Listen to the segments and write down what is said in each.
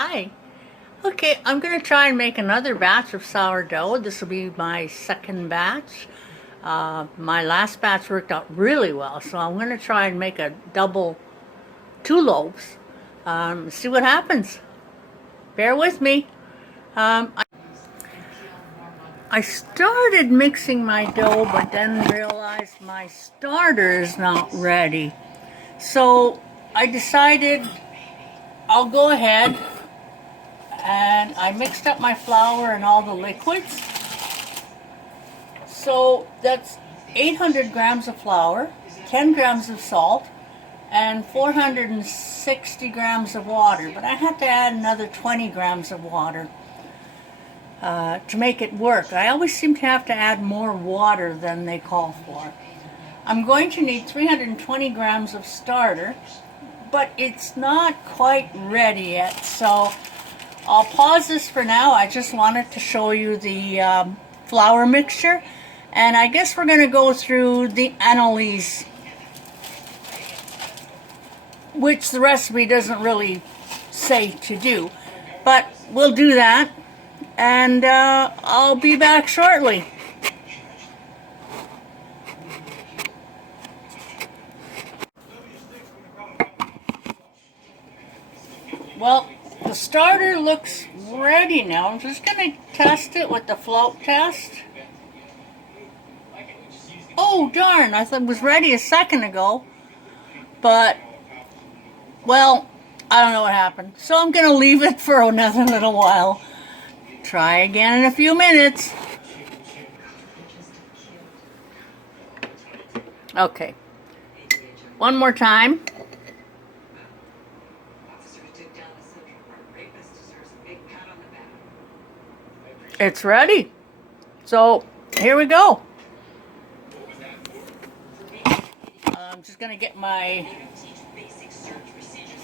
Hi. Okay, I'm going to try and make another batch of sourdough. This will be my second batch. My last batch worked out really well, so I'm going to try and make a double, two loaves. See what happens. Bear with me. I started mixing my dough, but then realized my starter is not ready. So I decided I'll go ahead and I mixed up my flour and all the liquids. So that's 800 grams of flour, 10 grams of salt, and 460 grams of water. But I had to add another 20 grams of water to make it work. I always seem to have to add more water than they call for. I'm going to need 320 grams of starter, but it's not quite ready yet. So I'll pause this for now. I just wanted to show you the flour mixture. And I guess we're going to go through the analyse, which the recipe doesn't really say to do. But we'll do that, and I'll be back shortly. Well, the starter looks ready now. I'm just going to test it with the float test. Oh, darn, I thought it was ready a second ago. But, well, I don't know what happened. So I'm going to leave it for another little while. Try again in a few minutes. Okay. One more time. It's ready. So, here we go. I'm just going to get my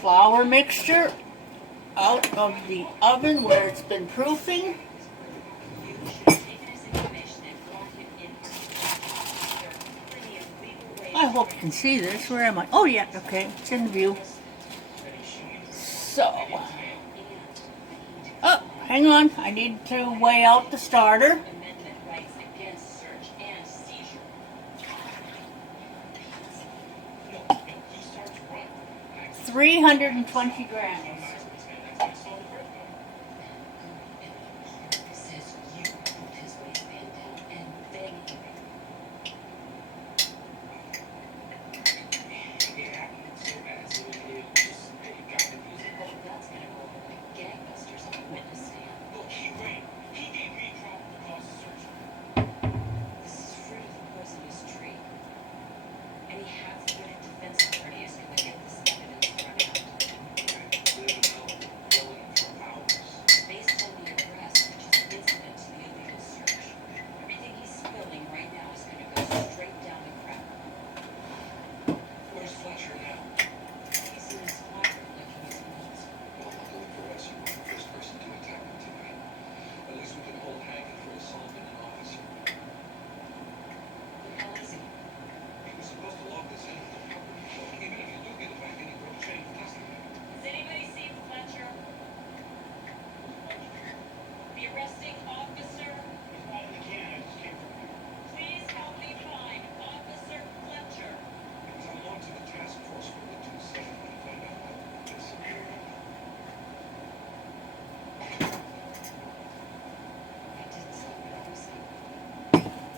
flour mixture out of the oven where it's been proofing. I hope you can see this. Where am I? Oh yeah, okay, it's in view. So, oh, hang on, I need to weigh out the starter. 320 grams.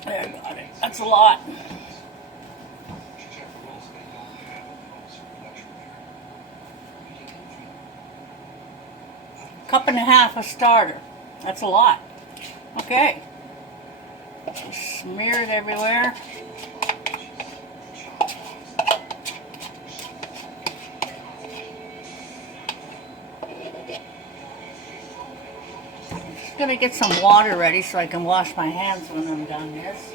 There, I got it. That's a lot. Cup and a half of starter. That's a lot. Okay. Just smear it everywhere. I'm just gonna get some water ready so I can wash my hands when I'm done this.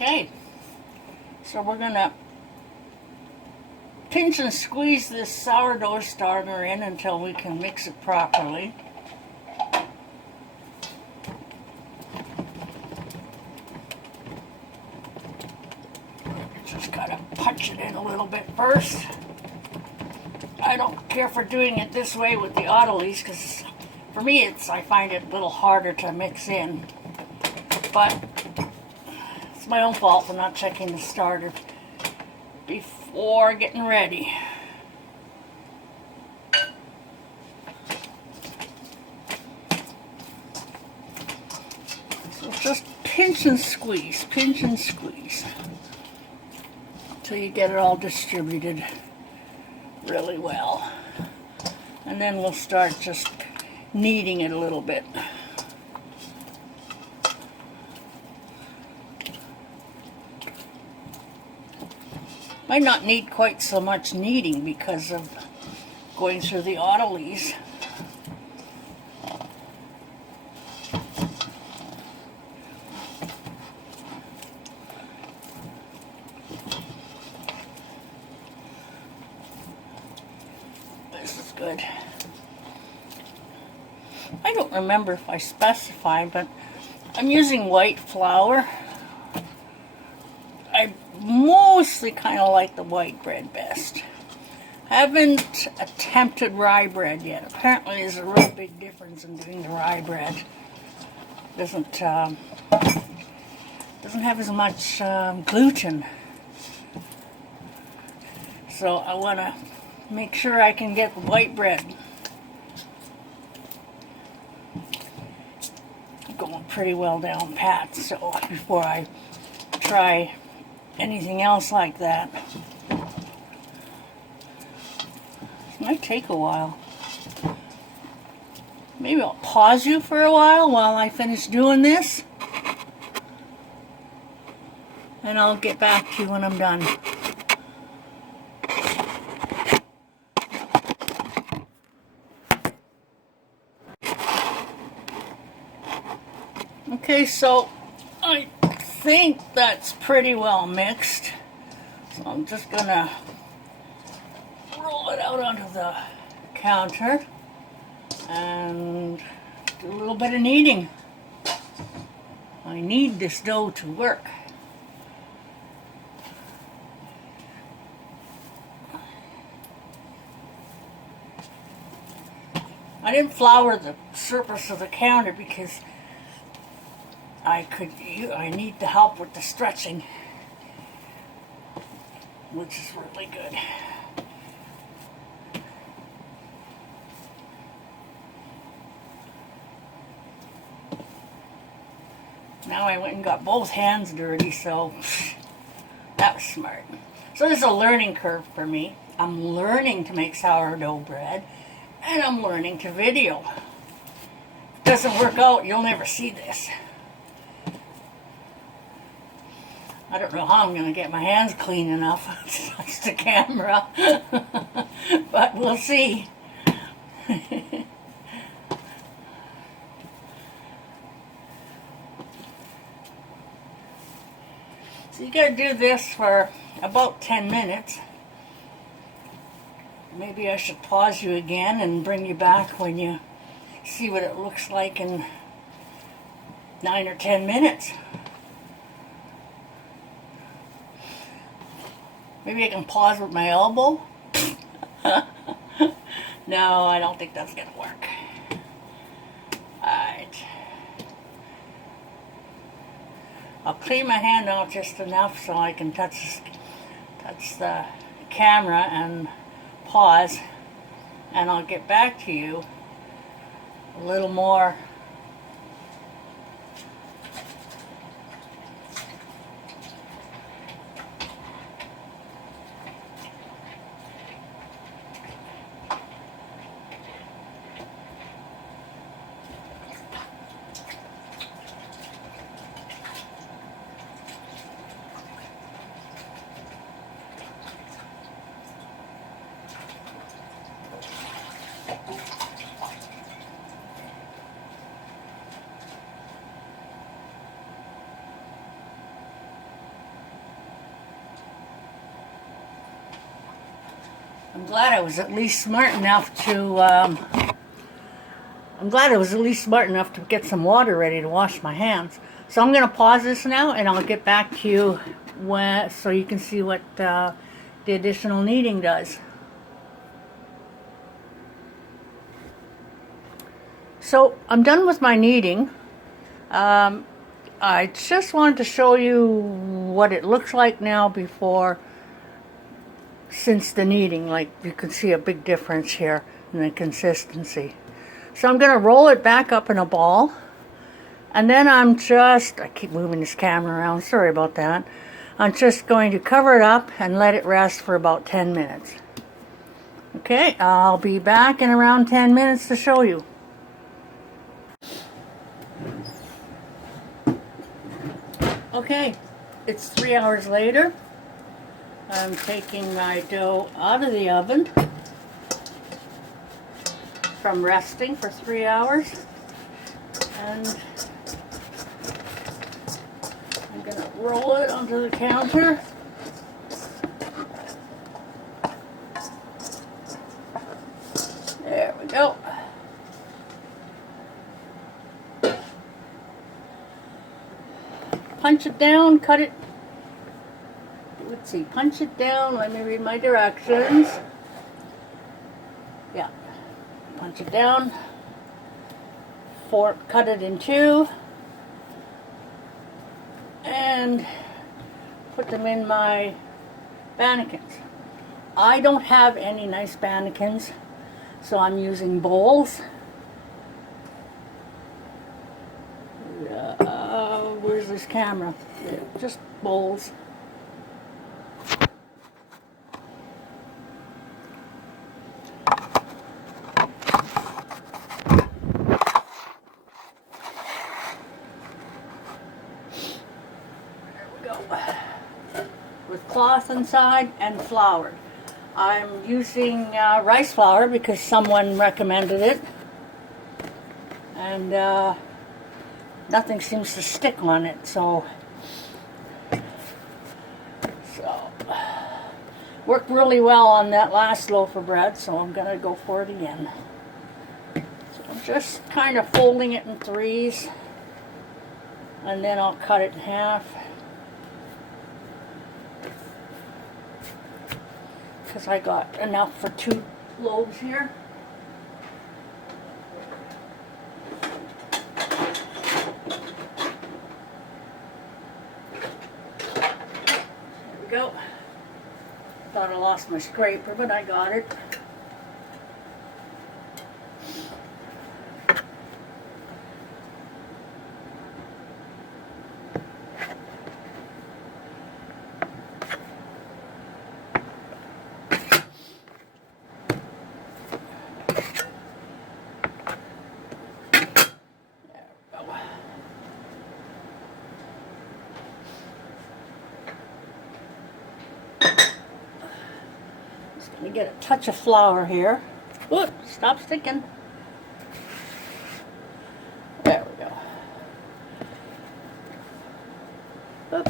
Okay, so we're gonna pinch and squeeze this sourdough starter in until we can mix it properly. Just gotta punch it in a little bit first. I don't care for doing it this way with the autolies because for me I find it a little harder to mix in. But it's my own fault for not checking the starter before getting ready. So just pinch and squeeze until you get it all distributed really well. And then we'll start just kneading it a little bit. Might not need quite so much kneading because of going through the autolies. This is good. I don't remember if I specified, but I'm using white flour. I mostly kind of like the white bread best. Haven't attempted rye bread yet. Apparently there's a real big difference in doing the rye bread. Doesn't have as much gluten. So I want to make sure I can get the white bread going pretty well down pat, so before I try anything else like that. It might take a while. Maybe I'll pause you for a while I finish doing this, and I'll get back to you when I'm done. Okay, so I think that's pretty well mixed. So I'm just gonna roll it out onto the counter and do a little bit of kneading. I need this dough to work. I didn't flour the surface of the counter because I need the help with the stretching, which is really good. Now I went and got both hands dirty, so that was smart. So this is a learning curve for me. I'm learning to make sourdough bread, and I'm learning to video. If it doesn't work out, you'll never see this. I don't know how I'm going to get my hands clean enough to touch the camera, but we'll see. So you got to do this for about 10 minutes. Maybe I should pause you again and bring you back when you see what it looks like in 9 or 10 minutes. Maybe I can pause with my elbow. No, I don't think that's going to work. Alright. I'll clean my hand out just enough so I can touch the camera and pause, and I'll get back to you a little more. I'm glad I was at least smart enough to get some water ready to wash my hands. So I'm going to pause this now, and I'll get back to you so you can see what the additional kneading does. So I'm done with my kneading. I just wanted to show you what it looks like now since the kneading. Like, you can see a big difference here in the consistency. So I'm going to roll it back up in a ball, and then I keep moving this camera around, sorry about that. I'm just going to cover it up and let it rest for about 10 minutes. Okay, I'll be back in around 10 minutes to show you. Okay, it's 3 hours later. I'm taking my dough out of the oven from resting for 3 hours, and I'm going to roll it onto the counter. There we go. Punch it down, cut it. Let's see, punch it down. Let me read my directions. Yeah, punch it down. Cut it in two, and put them in my bannetins. I don't have any nice bannetins, so I'm using bowls. Where's this camera? Just bowls. There we go. With cloth inside and flour. I'm using rice flour because someone recommended it, and nothing seems to stick on it, so worked really well on that last loaf of bread, so I'm gonna go for it again. So I'm just kind of folding it in threes, and then I'll cut it in half, because I got enough for 2 loaves here. Go. Thought I lost my scraper, but I got it. Let me get a touch of flour here. Ooh, stop sticking. There we go. Oop.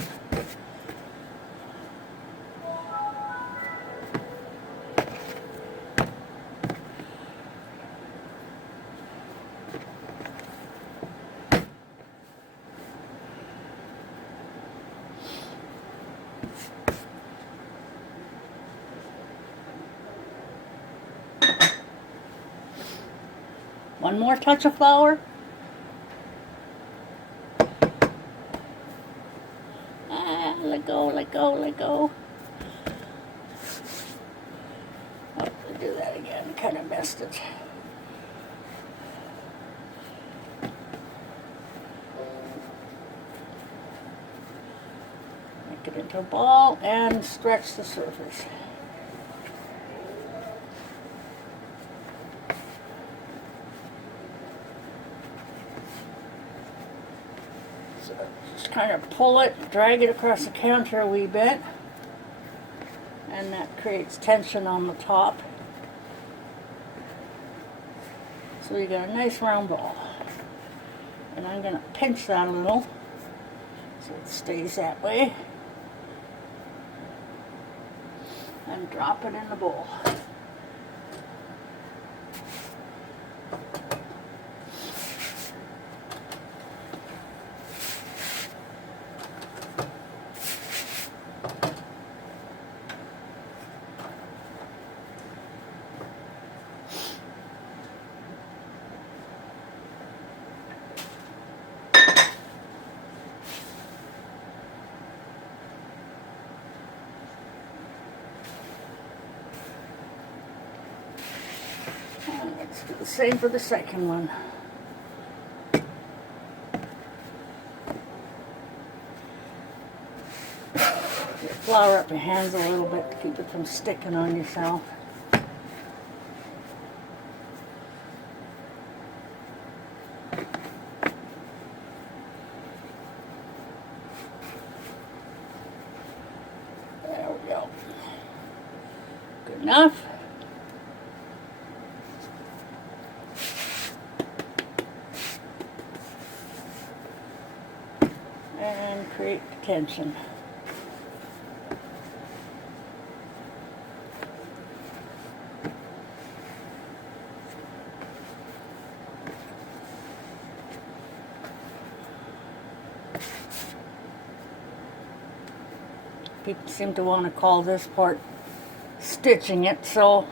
One more touch of flour. Let go, let go, let go. Oh, I'll do that again. Kind of messed it. Make it into a ball and stretch the surface. Just kind of pull it, drag it across the counter a wee bit, and that creates tension on the top. So you got a nice round ball. And I'm going to pinch that a little so it stays that way. And drop it in the bowl. the same for the second one. Flour up your hands a little bit to keep it from sticking on yourself. There we go. Good enough. And create the tension. People seem to want to call this part stitching it, so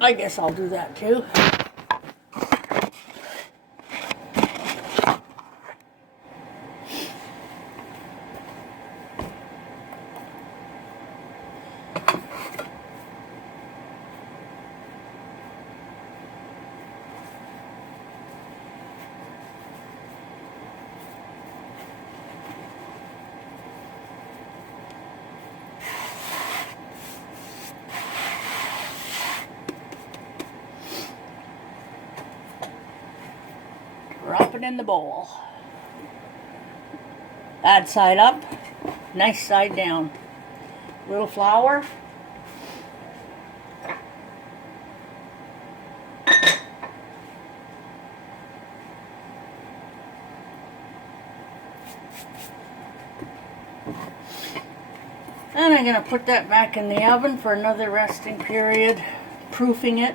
I guess I'll do that too. Drop it in the bowl. Bad side up, nice side down. Little flour. And I'm going to put that back in the oven for another resting period, proofing it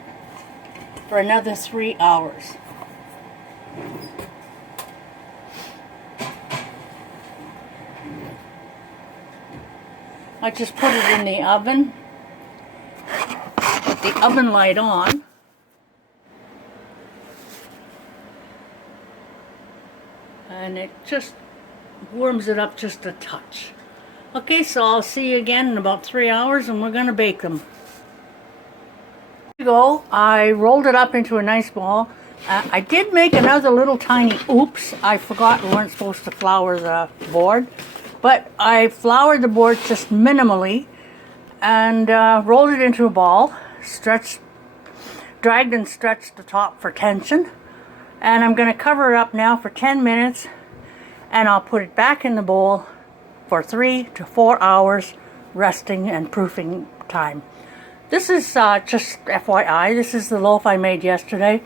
for another 3 hours. I just put it in the oven, with the oven light on. And it just warms it up just a touch. Okay, so I'll see you again in about 3 hours and we're going to bake them. There you go. I rolled it up into a nice ball. I did make another little tiny oops. I forgot we weren't supposed to flour the board. But I floured the board just minimally and rolled it into a ball, dragged and stretched the top for tension. And I'm going to cover it up now for 10 minutes and I'll put it back in the bowl for 3 to 4 hours resting and proofing time. This is just FYI, this is the loaf I made yesterday.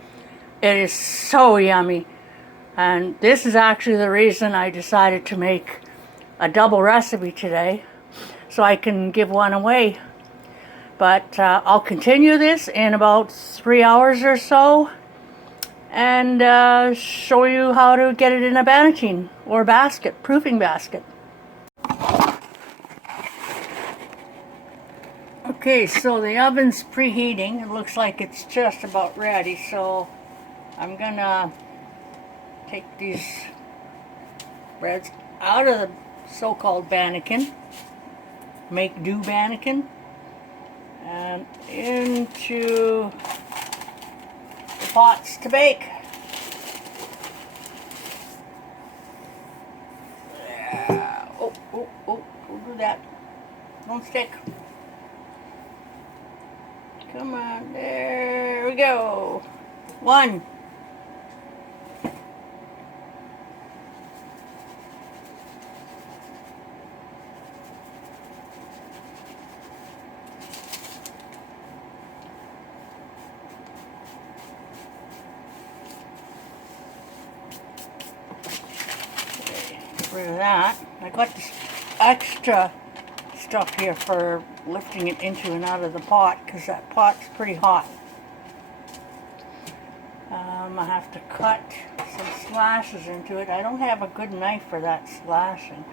It is so yummy. And this is actually the reason I decided to make a double recipe today, so I can give one away. But I'll continue this in about 3 hours or so and show you how to get it in a bannetin or basket, proofing basket. Okay, so the oven's preheating. It looks like it's just about ready, so I'm gonna take these breads out of the so-called bannetin, make do bannetin, and into the pots to bake. Oh, don't do that. Don't stick. Come on, there we go. 1. Get rid of that. I got this extra stuff here for lifting it into and out of the pot because that pot's pretty hot. I have to cut some slashes into it. I don't have a good knife for that slashing.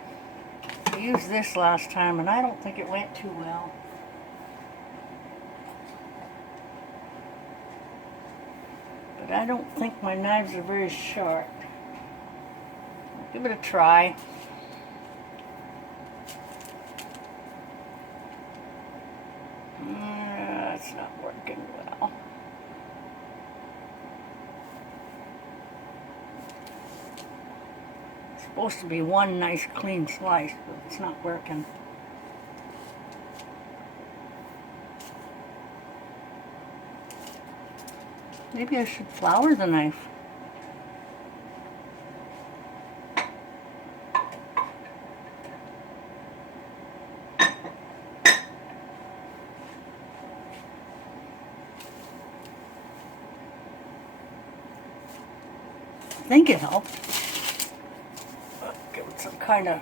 I used this last time and I don't think it went too well. But I don't think my knives are very sharp. I'll give it a try. It's not working well. Supposed to be one nice clean slice, but it's not working. Maybe I should flour the knife. I think it helped. Give it some kind of...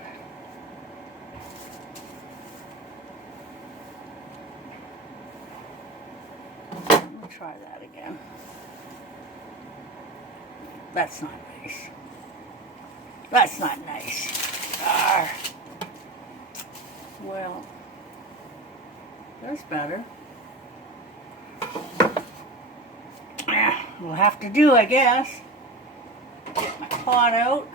Let me try that again. That's not nice. That's not nice. Arr. Well, that's better. We'll have to do, I guess. Get my pot out.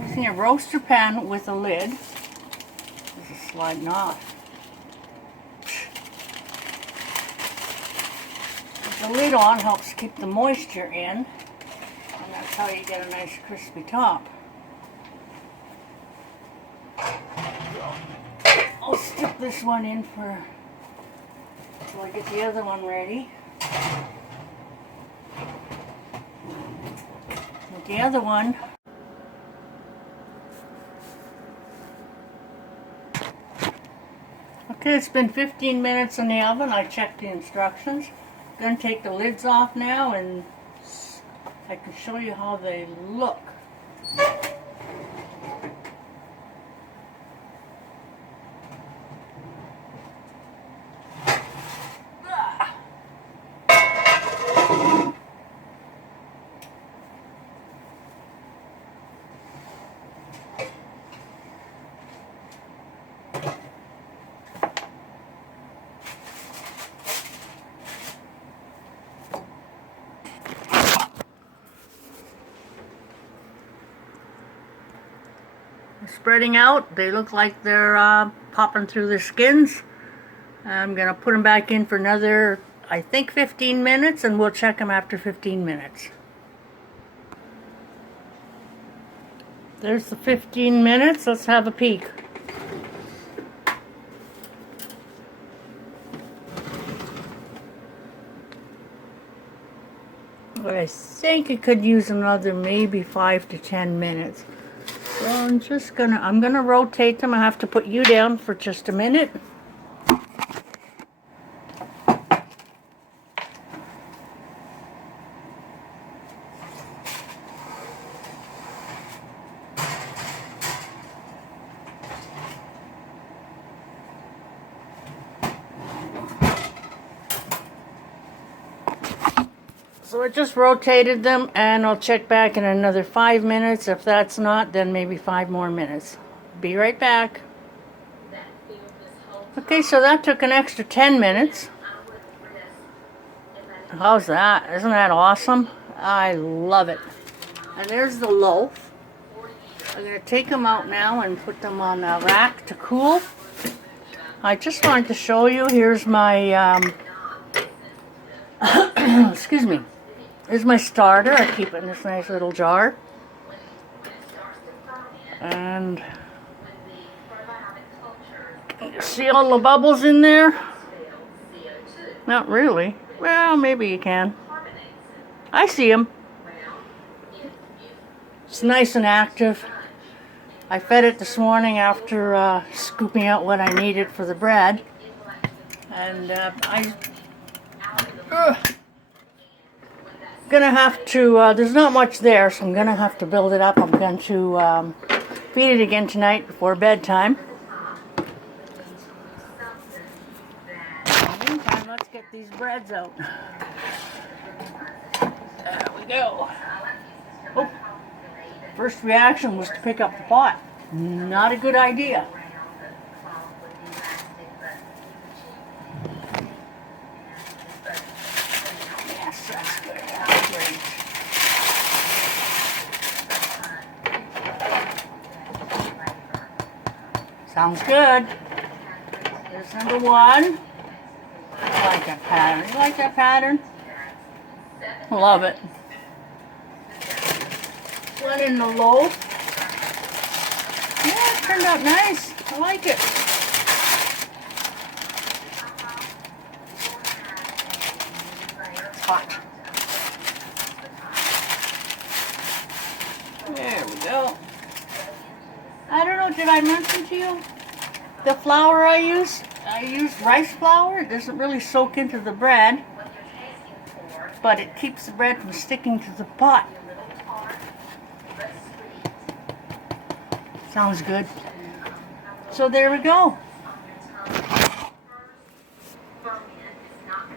Using a roaster pan with a lid. This is sliding off. With the lid on helps keep the moisture in, and that's how you get a nice crispy top. I'll stick this one in for until I get the other one ready. With the other one, okay, it's been 15 minutes in the oven. I checked the instructions. I'm going to take the lids off now and I can show you how they look. Spreading out, they look like they're popping through the skins. I'm gonna put them back in for another, I think, 15 minutes, and we'll check them after 15 minutes. There's the 15 minutes. Let's have a peek. But I think it could use another maybe 5 to 10 minutes. So I'm gonna rotate them. I have to put you down for just a minute. So I just rotated them, and I'll check back in another 5 minutes. If that's not, then maybe 5 more minutes. Be right back. Okay, so that took an extra 10 minutes. How's that? Isn't that awesome? I love it. And there's the loaf. I'm going to take them out now and put them on a rack to cool. I just wanted to show you. Here's my, excuse me. Here's my starter. I keep it in this nice little jar. And you see all the bubbles in there? Not really. Well, maybe you can. I see them. It's nice and active. I fed it this morning after scooping out what I needed for the bread. And gonna have to, there's not much there, so I'm gonna have to build it up. I'm going to feed it again tonight before bedtime. In the meantime, let's get these breads out. There we go. Oh, first reaction was to pick up the pot. Not a good idea. Yes, that's good. That's great. Sounds good. There's number one. I like that pattern. You like that pattern? Love it. One in the loaf. Yeah, it turned out nice. I like it. It's hot. There we go. I don't know, did I mention to you the flour I use? I use rice flour. It doesn't really soak into the bread, but it keeps the bread from sticking to the pot. Sounds good. So there we go.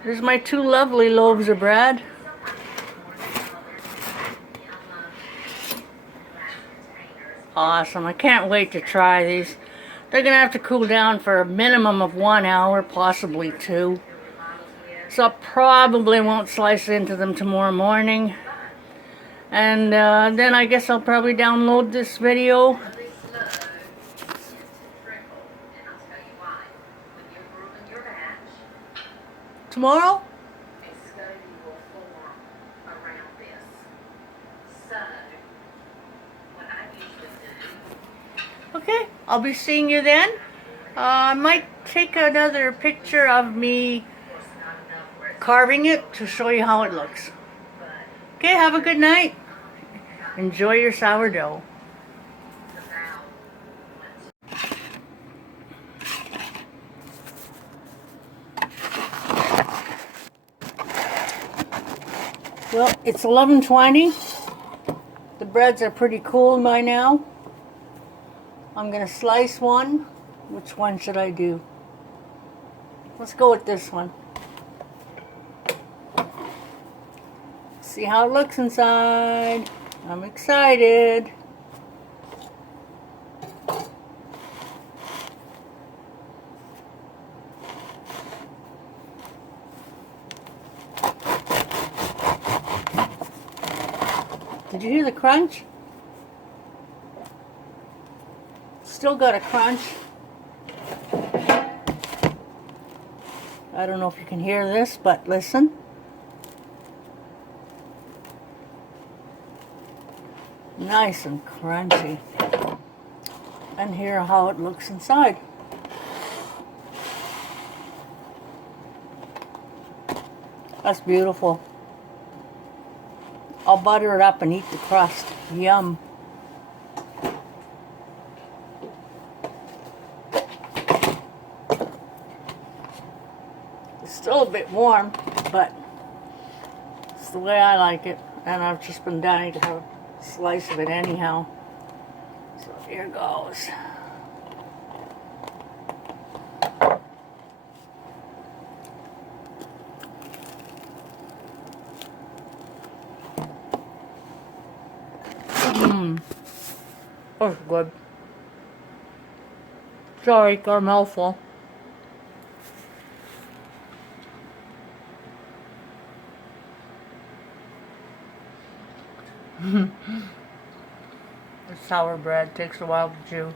Here's my two lovely loaves of bread. Awesome. I can't wait to try these. They're going to have to cool down for a minimum of 1 hour, possibly 2. So I probably won't slice into them tomorrow morning. And then I guess I'll probably download this video. Tomorrow? Okay, I'll be seeing you then. I might take another picture of me carving it to show you how it looks. Okay, have a good night. Enjoy your sourdough. Well, it's 11:20. The breads are pretty cool by now. I'm going to slice one. Which one should I do? Let's go with this one. See how it looks inside. I'm excited. Did you hear the crunch? Still got a crunch. I don't know if you can hear this, but listen. Nice and crunchy. And hear how it looks inside. That's beautiful. I'll butter it up and eat the crust. Yum. It's still a bit warm, but it's the way I like it. And I've just been dying to have a slice of it anyhow. So here goes. That's good. Sorry, got a mouthful. The sour bread takes a while to chew.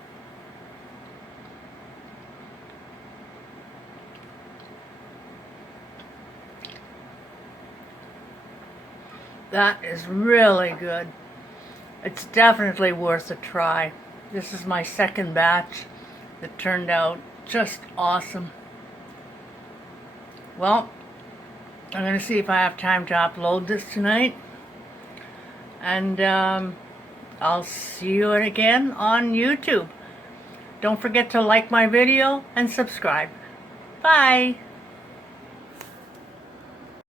That is really good. It's definitely worth a try. This is my second batch that turned out just awesome. Well, I'm going to see if I have time to upload this tonight. And I'll see you again on YouTube. Don't forget to like my video and subscribe. Bye!